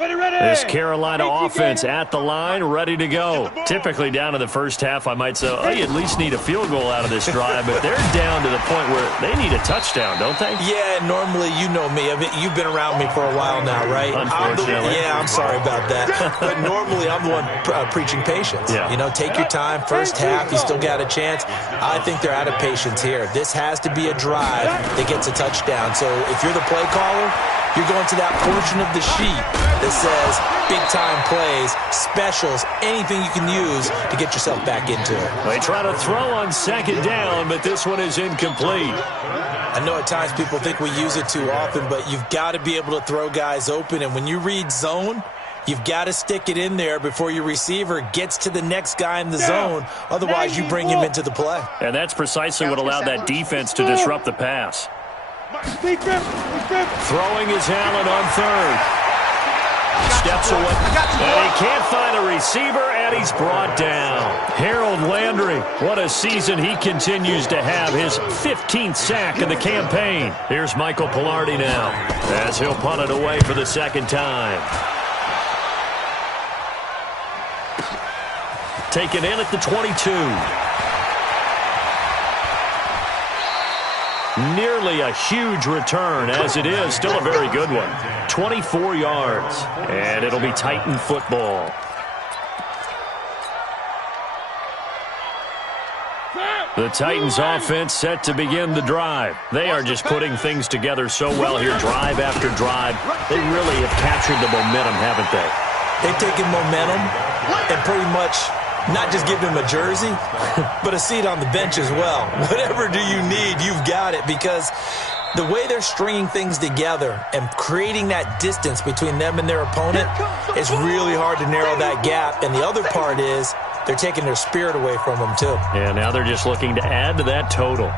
This Carolina offense at the line, ready to go. Typically down in the first half, I might say, oh, you at least need a field goal out of this drive, but they're down to the point where they need a touchdown, don't they? Yeah, normally, you know me. I mean, you've been around me for a while now, right? Unfortunately. I'm sorry about that. But normally, I'm the one preaching patience. Yeah. You know, take your time. First half, you still got a chance. I think they're out of patience here. This has to be a drive that gets a touchdown. So if you're the play caller, you're going to that portion of the sheet that says big-time plays, specials, anything you can use to get yourself back into it. They try to throw on second down, but this one is incomplete. I know at times people think we use it too often, but you've got to be able to throw guys open. And when you read zone, you've got to stick it in there before your receiver gets to the next guy in the zone. Otherwise, you bring him into the play. And that's precisely what allowed that defense to disrupt the pass. Throwing is Allen on third. Steps away. And he can't find a receiver, and he's brought down. Harold Landry, what a season he continues to have. His 15th sack of the campaign. Here's Michael Pilardi now as he'll punt it away for the second time. Taken in at the 22. Nearly a huge return, as it is still a very good one. 24 yards, and it'll be Titan football. The Titans offense set to begin the drive. They are just putting things together so well here, drive after drive. They really have captured the momentum, haven't they? They've taken momentum and pretty much not just give him a jersey, but a seat on the bench as well. Whatever do you need, you've got it, because the way they're stringing things together and creating that distance between them and their opponent is really hard to narrow that gap. And the other part is they're taking their spirit away from them, too. Yeah, now they're just looking to add to that total.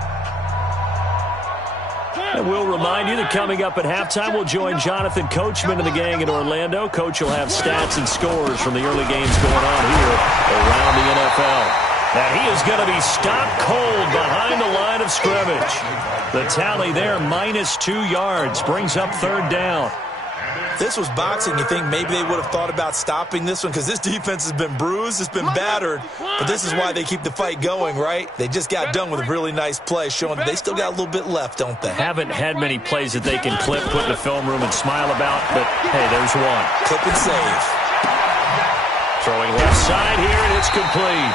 And we'll remind you that coming up at halftime, we'll join Jonathan Coachman and the gang in Orlando. Coach will have stats and scores from the early games going on here around the NFL. And he is going to be stopped cold behind the line of scrimmage. The tally there, -2 yards, brings up third down. This was boxing. You think maybe they would have thought about stopping this one because this defense has been bruised, it's been battered, but this is why they keep the fight going, right? They just got done with a really nice play, showing that they still got a little bit left, don't they? Haven't had many plays that they can clip, put in the film room, and smile about, but hey, there's one. Clip and save. Throwing left side here, and it's complete.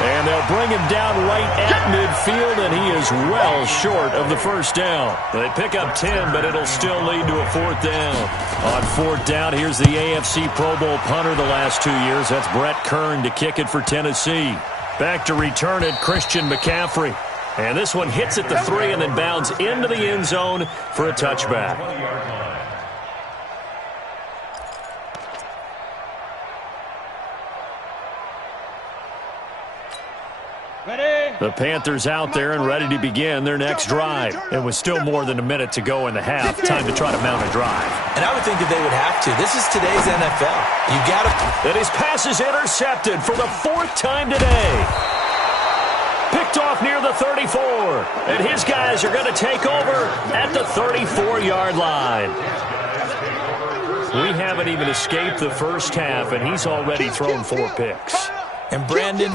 And they'll bring him down right at midfield, and he is well short of the first down. They pick up 10, but it'll still lead to a fourth down. On fourth down, here's the AFC Pro Bowl punter the last 2 years. That's Brett Kern to kick it for Tennessee. Back to return it, Christian McCaffrey. And this one hits at the 3 and then bounds into the end zone for a touchback. The Panthers out there and ready to begin their next drive. And with still more than a minute to go in the half, time to try to mount a drive. And I would think that they would have to. This is today's NFL. You got to. And his pass is intercepted for the 4th time today. Picked off near the 34. And his guys are going to take over at the 34-yard line. We haven't even escaped the first half, and he's already thrown 4 picks. And Brandon,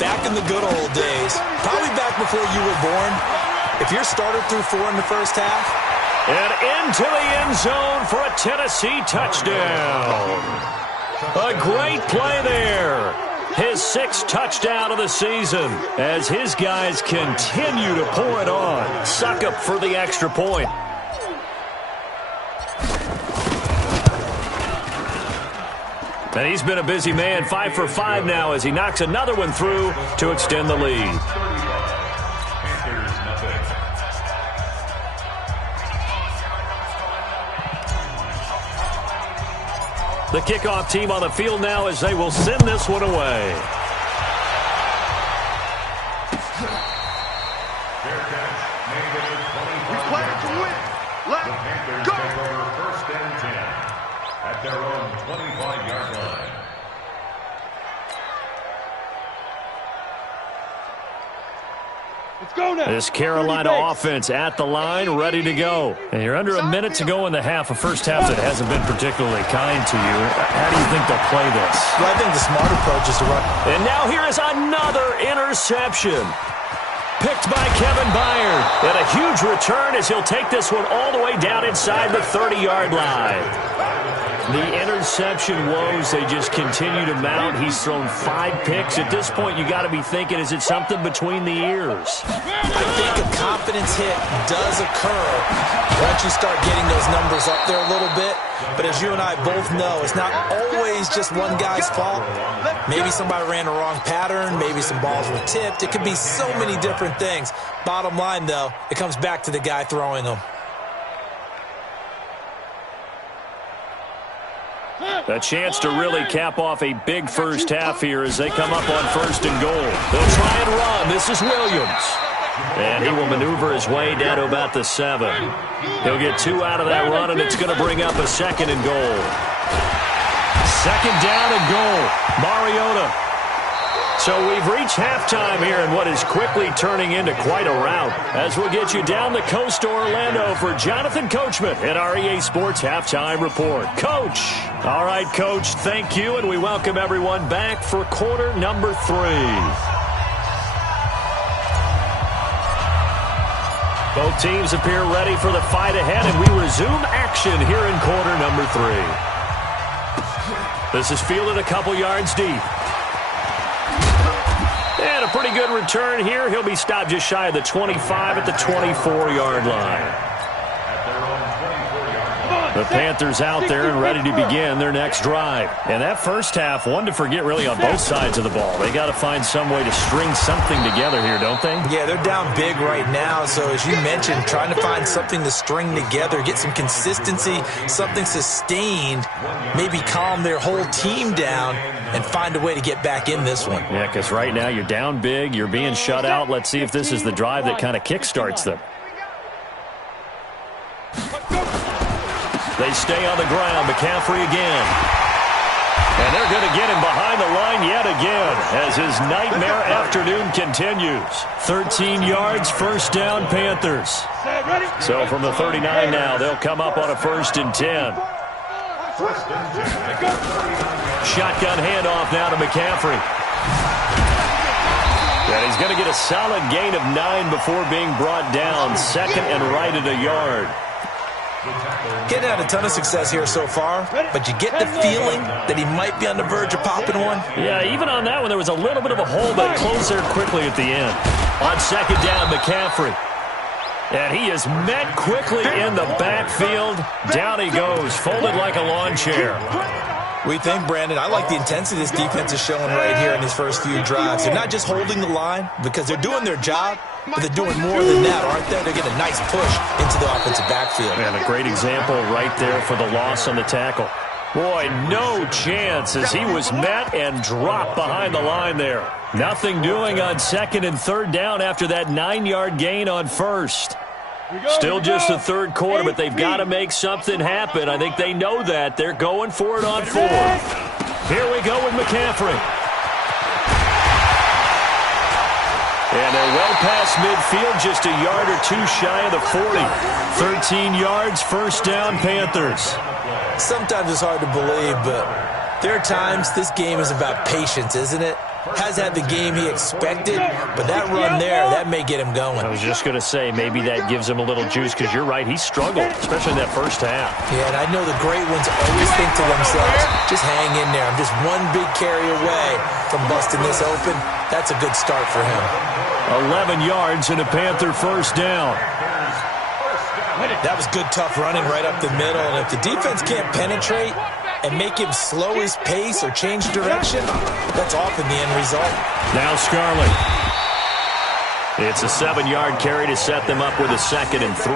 back in the good old days, probably back before you were born, if your starter threw 4 in the first half. And into the end zone for a Tennessee touchdown. A great play there. His 6th touchdown of the season as his guys continue to pour it on. Suck up for the extra point. And he's been a busy man, 5 for 5 now as he knocks another one through to extend the lead. The kickoff team on the field now as they will send this one away. Their own 25-yard line. Let's go now. This Carolina offense at the line, ready to go. And you're under a minute to go in the half, a first half that hasn't been particularly kind to you. How do you think they'll play this? Well, I think the smart approach is to run. And now here is another interception. Picked by Kevin Byard. And a huge return as he'll take this one all the way down inside the 30-yard line. The interception woes, they just continue to mount. He's thrown 5 picks. At this point, you got to be thinking, is it something between the ears? I think a confidence hit does occur once you start getting those numbers up there a little bit. But as you and I both know, it's not always just one guy's fault. Maybe somebody ran the wrong pattern. Maybe some balls were tipped. It could be so many different things. Bottom line, though, it comes back to the guy throwing them. A chance to really cap off a big first half here as they come up on 1st and goal. They'll try and run. This is Williams. And he will maneuver his way down to about the 7. He'll get 2 out of that run, and it's going to bring up a 2nd and goal. 2nd down and goal. Mariota. So we've reached halftime here in what is quickly turning into quite a rout. As we'll get you down the coast to Orlando for Jonathan Coachman at our EA Sports Halftime Report. Coach. All right, Coach, thank you, and we welcome everyone back for quarter number 3. Both teams appear ready for the fight ahead, and we resume action here in quarter number 3. This is fielded a couple yards deep. And a pretty good return here. He'll be stopped just shy of the 25 at the 24-yard line. The Panthers out there and ready to begin their next drive. And that first half, one to forget really on both sides of the ball. They got to find some way to string something together here, don't they? Yeah, they're down big right now. So as you mentioned, trying to find something to string together, get some consistency, something sustained, maybe calm their whole team down and find a way to get back in this one. Yeah, because right now you're down big, you're being shut out. Let's see if this is the drive that kind of kickstarts them. They stay on the ground. McCaffrey again. And they're going to get him behind the line yet again as his nightmare afternoon continues. 13 yards, 1st down, Panthers. So from the 39 now, they'll come up on a 1st and 10. Shotgun handoff now to McCaffrey. And he's going to get a solid gain of 9 before being brought down. 2nd and right at a yard. Getting had a ton of success here so far, but you get the feeling that he might be on the verge of popping one. Yeah, even on that one, there was a little bit of a hole, but closed there quickly at the end. On 2nd down, McCaffrey. And he is met quickly in the backfield. Down he goes, folded like a lawn chair. We think, Brandon, I like the intensity this defense is showing right here in these first few drives. They're not just holding the line because they're doing their job, but they're doing more than that, aren't they? They're getting a nice push into the offensive backfield. And a great example right there for the loss on the tackle. Boy, no chance as he was met and dropped behind the line there. Nothing doing on 2nd and 3rd down after that 9-yard gain on 1st. Still just the 3rd quarter, but they've got to make something happen. I think they know that. They're going for it on 4th. Here we go with McCaffrey. And they're well past midfield, just a yard or 2 shy of the 40. 13 yards, 1st down, Panthers. Sometimes it's hard to believe, but there are times this game is about patience, isn't it? Has had the game he expected, but that run there, that may get him going. I was just going to say, maybe that gives him a little juice, because you're right, he struggled, especially in that first half. Yeah, and I know the great ones always think to themselves, just hang in there. I'm just one big carry away from busting this open. That's a good start for him. 11 yards and a Panther 1st down. That was good, tough running right up the middle, and if the defense can't penetrate and make him slow his pace or change direction, that's often the end result. Now Scarlett. It's a 7-yard carry to set them up with a 2nd and 3.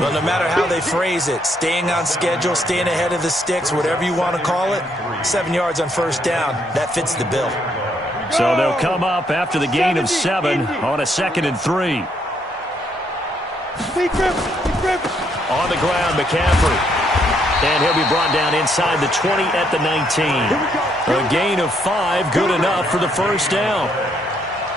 Well, no matter how they phrase it, staying on schedule, staying ahead of the sticks, whatever you want to call it, 7 yards on 1st down, that fits the bill. So they'll come up after the gain of 7 on a 2nd and 3. On the ground, McCaffrey. And he'll be brought down inside the 20 at the 19. A gain of 5, good enough for the 1st down.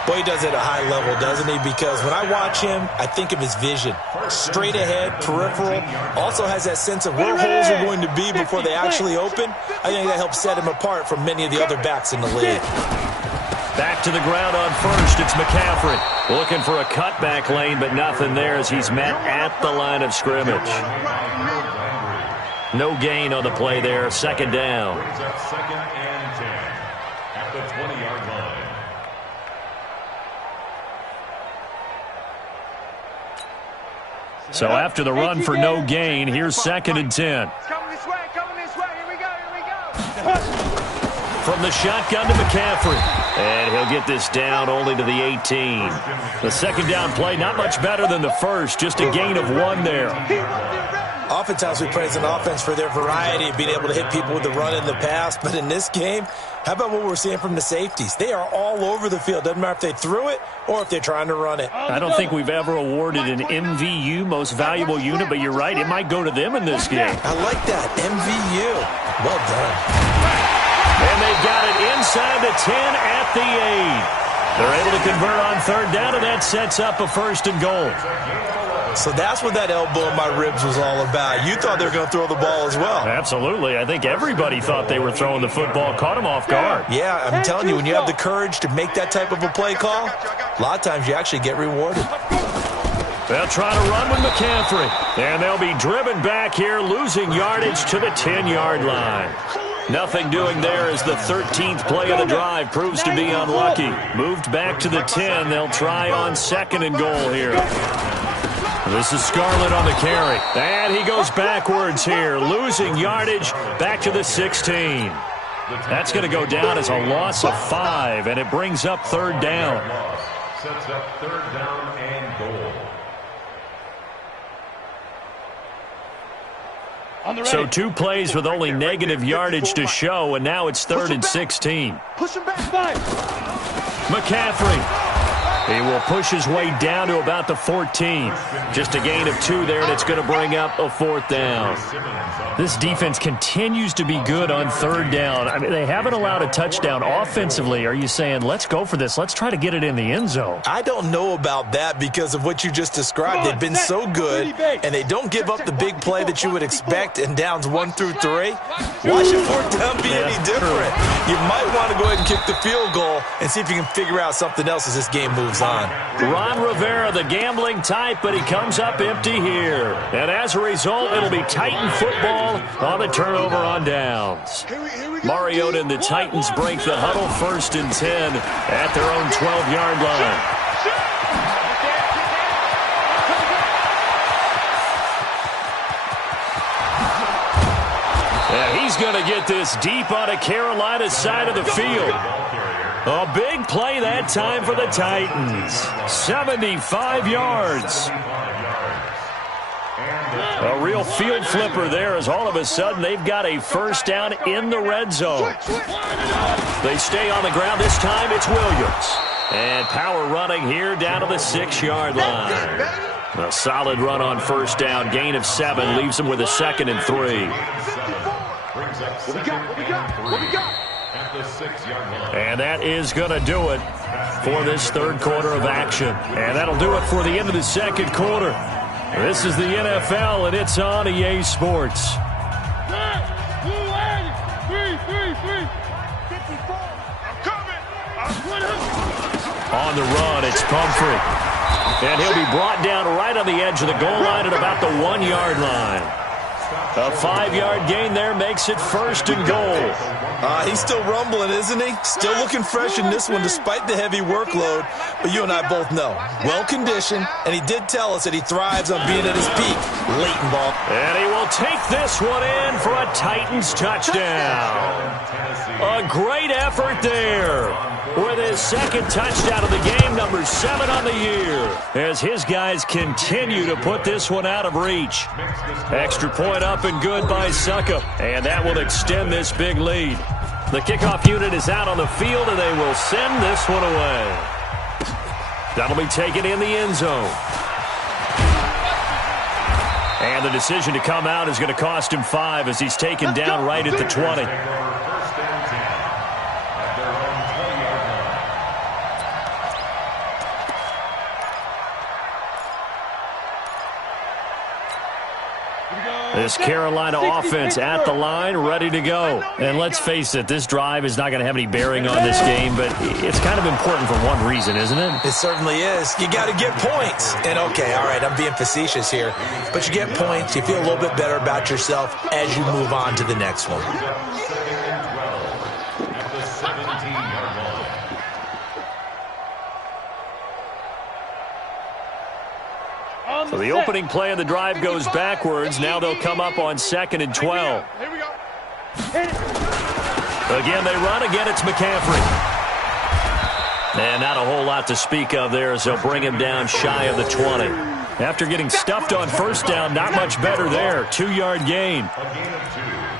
Boy, he does it at a high level, doesn't he? Because when I watch him, I think of his vision. Straight ahead, peripheral. Also has that sense of where holes are going to be before they actually open. I think that helps set him apart from many of the other backs in the league. Back to the ground on first. It's McCaffrey. Looking for a cutback lane, but nothing there as he's met at the line of scrimmage. No gain on the play there. Second down. Second and 10 at the 20-yard line. So after the run for no gain, here's second and 10. Coming this way, here we go. From the shotgun to McCaffrey. And he'll get this down only to the 18. The second down play, not much better than the first, just a gain of 1 there. Oftentimes we praise an offense for their variety of being able to hit people with the run and the pass. But in this game, how about what we're seeing from the safeties? They are all over the field. Doesn't matter if they threw it or if they're trying to run it. I don't think we've ever awarded an MVU, most valuable unit, but you're right, it might go to them in this game. I like that, MVU. Well done. And they've got it inside the 10 at the 8. They're able to convert on third down, and that sets up a first and goal. So that's what that elbow in my ribs was all about. You thought they were going to throw the ball as well. Absolutely. I think everybody thought they were throwing the football, caught them off guard. Yeah, I'm telling you, when you have the courage to make that type of a play call, a lot of times you actually get rewarded. They'll try to run with McCaffrey. And they'll be driven back here, losing yardage to the 10-yard line. Nothing doing there as the 13th play of the drive proves to be unlucky. Moved back to the 10. They'll try on second and goal here. This is Scarlett on the carry. And he goes backwards here, losing yardage back to the 16. That's going to go down as a loss of 5, and it brings up third down. Sets up third down and goal. So 2 plays with only negative yardage to show, and now it's third and 16. Push him back, 5. McCaffrey. He will push his way down to about the 14. Just a gain of 2 there, and it's going to bring up a fourth down. This defense continues to be good on third down. I mean, they haven't allowed a touchdown offensively. Are you saying, let's go for this, let's try to get it in the end zone? I don't know about that because of what you just described. They've been so good, and they don't give up the big play that you would expect in downs 1 through 3. Why should fourth down be any different? You might want to go ahead and kick the field goal and see if you can figure out something else as this game moves on. Ron Rivera, the gambling type, but he comes up empty here. And as a result, it'll be Titan football on the turnover on downs. Mariota and the Titans break the huddle, first and 10 at their own 12-yard line. And he's going to get this deep on a Carolina side of the field. A big play that time for the Titans. 75 yards. A real field flipper there as all of a sudden they've got a first down in the red zone. They stay on the ground. This time it's Williams. And power running here down to the 6-yard line. A solid run on first down. Gain of 7 leaves them with a second and 3. What we got? And that is going to do it for this third quarter of action. And that'll do it for the end of the second quarter. This is the NFL, and it's on EA Sports. On the run, it's Pumphrey. And he'll be brought down right on the edge of the goal line at about the 1-yard line. A 5-yard gain there makes it first and goal. He's still rumbling, isn't he? Still looking fresh in this one despite the heavy workload. But you and I both know, well-conditioned, and he did tell us that he thrives on being at his peak. Late in ball. And he will take this one in for a Titans touchdown. A great effort there with his second touchdown of the game, number 7 on the year, as his guys continue to put this one out of reach. Extra point up and good by Suckup, and that will extend this big lead. The kickoff unit is out on the field, and they will send this one away. That'll be taken in the end zone. And the decision to come out is going to cost him 5 as he's taken down right at the 20. This Carolina offense at the line, ready to go. And let's face it, this drive is not going to have any bearing on this game, but it's kind of important for one reason, isn't it? It certainly is. You got to get points. And, okay, all right, I'm being facetious here. But you get points, you feel a little bit better about yourself as you move on to the next one. So the opening play of the drive goes backwards. Now they'll come up on 2nd and 12. Here we go. Again, they run. Again, it's McCaffrey. And not a whole lot to speak of there as they'll bring him down shy of the 20. After getting stuffed on first down, not much better there. 2-yard gain.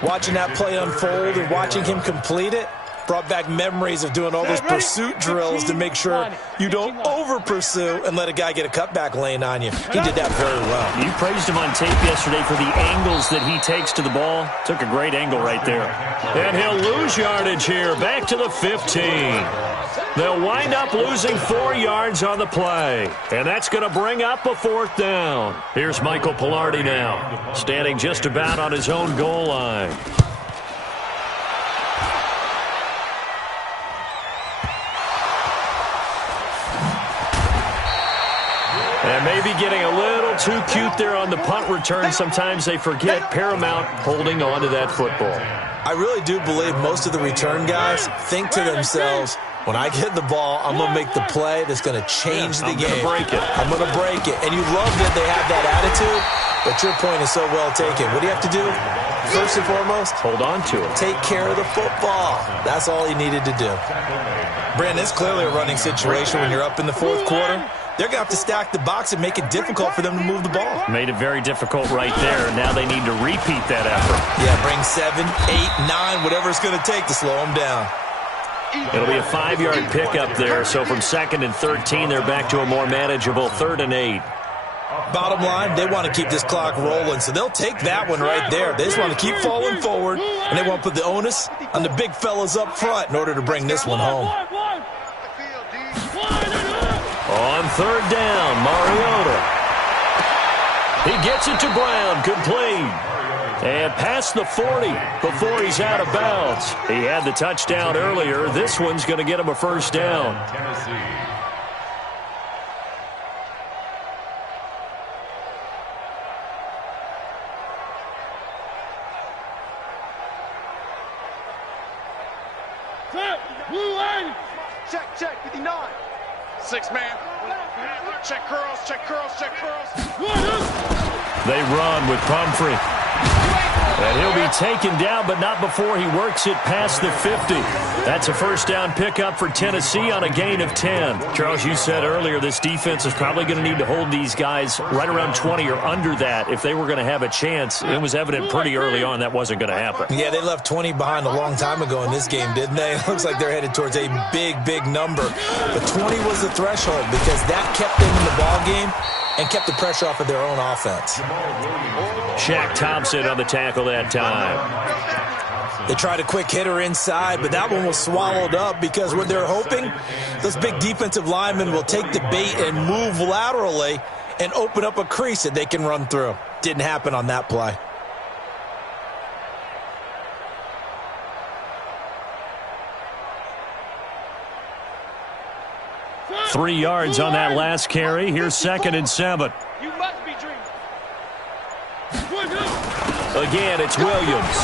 Watching that play unfold and watching him complete it brought back memories of doing all those pursuit drills to make sure you don't over-pursue and let a guy get a cutback lane on you. He did that very well. You praised him on tape yesterday for the angles that he takes to the ball. Took a great angle right there. And he'll lose yardage here. Back to the 15. They'll wind up losing 4 yards on the play. And that's going to bring up a 4th down. Here's Michael Pilardi now, standing just about on his own goal line. And maybe getting a little too cute there on the punt return. Sometimes they forget paramount holding on to that football. I really do believe most of the return guys think to themselves, when I get the ball, I'm going to make the play that's going to change the game. I'm going to break it. And you love that they have that attitude, but your point is so well taken. What do you have to do? First and foremost, hold on to it. Take care of the football. That's all he needed to do. Brandon, it's clearly a running situation when you're up in the 4th quarter. They're going to have to stack the box and make it difficult for them to move the ball. Made it very difficult right there. Now they need to repeat that effort. Yeah, bring 7, 8, 9, whatever it's going to take to slow them down. It'll be a 5-yard pickup there. So from 2nd and 13, they're back to a more manageable 3rd and 8. Bottom line, they want to keep this clock rolling, so they'll take that one right there. They just want to keep falling forward, and they want to put the onus on the big fellas up front in order to bring this one home. On 3rd down, Mariota. He gets it to Brown, complete. And past the 40 before he's out of bounds. He had the touchdown earlier. This one's going to get him a 1st down. Check, 59. 6-man. Check curls, check curls, check curls. They run with Pumphrey. And he'll be taken down, but not before he works it past the 50. That's a 1st down pickup for Tennessee on a gain of 10. Charles, you said earlier this defense is probably going to need to hold these guys right around 20 or under that if they were going to have a chance. It was evident pretty early on that wasn't going to happen. Yeah, they left 20 behind a long time ago in this game, didn't they? It looks like they're headed towards a big, big number. But 20 was the threshold because that kept them in the ball game and kept the pressure off of their own offense. Shaq Thompson on the tackle that time. They tried a quick hitter inside, but that one was swallowed up because what they're hoping, those big defensive linemen will take the bait and move laterally and open up a crease that they can run through. Didn't happen on that play. Three yards on that last carry. Here's 2nd and 7. You must be dreaming. Again, it's Williams.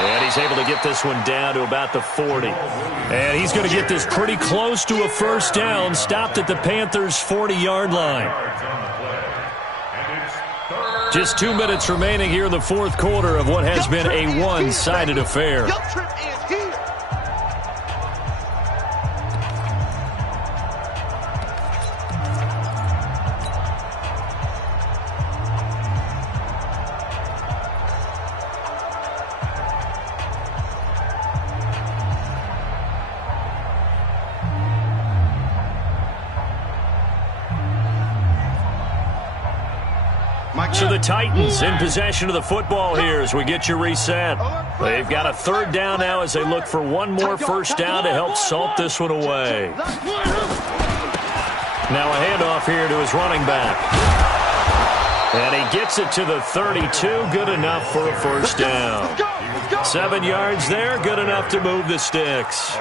And he's able to get this one down to about the 40. And he's going to get this pretty close to a 1st down. Stopped at the Panthers' 40-yard line. Just 2 minutes remaining here in the 4th quarter of what has been a one-sided affair. So the Titans in possession of the football here as we get you reset. They've got a 3rd down now as they look for one more 1st down to help salt this one away. Now a handoff here to his running back. And he gets it to the 32. Good enough for a first down. 7 yards there. Good enough to move the sticks.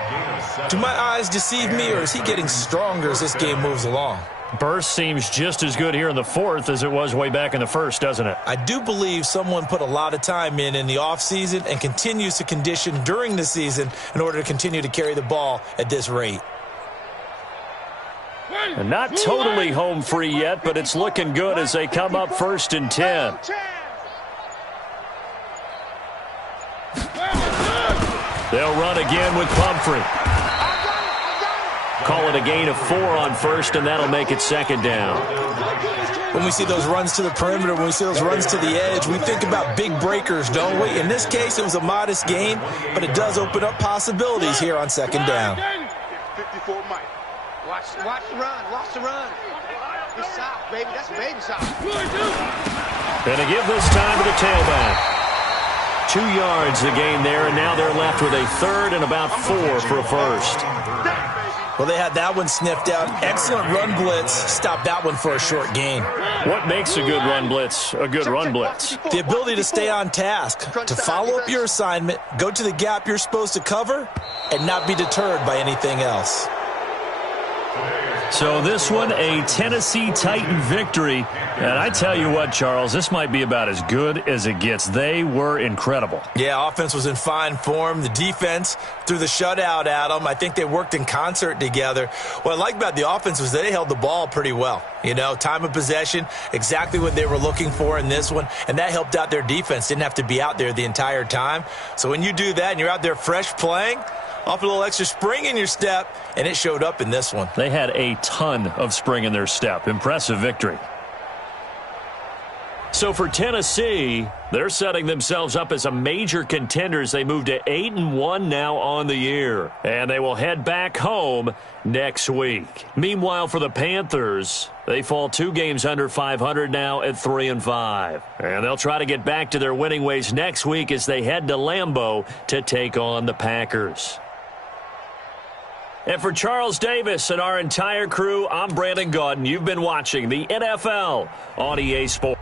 Do my eyes deceive me, or is he getting stronger as this game moves along? Burst seems just as good here in the fourth as it was way back in the first, doesn't it? I do believe someone put a lot of time in the offseason and continues to condition during the season in order to continue to carry the ball at this rate. And not totally home free yet, but it's looking good as they come up 1st and 10. They'll run again with Pumphrey. Call it a gain of 4 on first, and that'll make it 2nd down. When we see those runs to the perimeter, when we see those runs to the edge, we think about big breakers, don't we? In this case, it was a modest gain, but it does open up possibilities here on 2nd down. 54 Mike. Watch the run. Watch the run. Good shot, baby. That's a baby shot. And to give this time to the tailback. 2 yards the gain there, and now they're left with a 3rd and about 4 for a first. Well, they had that one sniffed out. Excellent run blitz. Stopped that one for a short gain. What makes a good run blitz a good run blitz? The ability to stay on task, to follow up your assignment, go to the gap you're supposed to cover, and not be deterred by anything else. So this one, a Tennessee Titan victory. And I tell you what, Charles, this might be about as good as it gets. They were incredible. Yeah, offense was in fine form. The defense threw the shutout at them. I think they worked in concert together. What I like about the offense was they held the ball pretty well. You know, time of possession, exactly what they were looking for in this one. And that helped out their defense. Didn't have to be out there the entire time. So when you do that and you're out there fresh playing, off a little extra spring in your step, and it showed up in this one. They had a ton of spring in their step. Impressive victory. So for Tennessee, they're setting themselves up as a major contender as they move to 8-1 now on the year. And they will head back home next week. Meanwhile, for the Panthers, they fall 2 games under 500 now at 3-5. And they'll try to get back to their winning ways next week as they head to Lambeau to take on the Packers. And for Charles Davis and our entire crew, I'm Brandon Gaudin. You've been watching the NFL on EA Sports.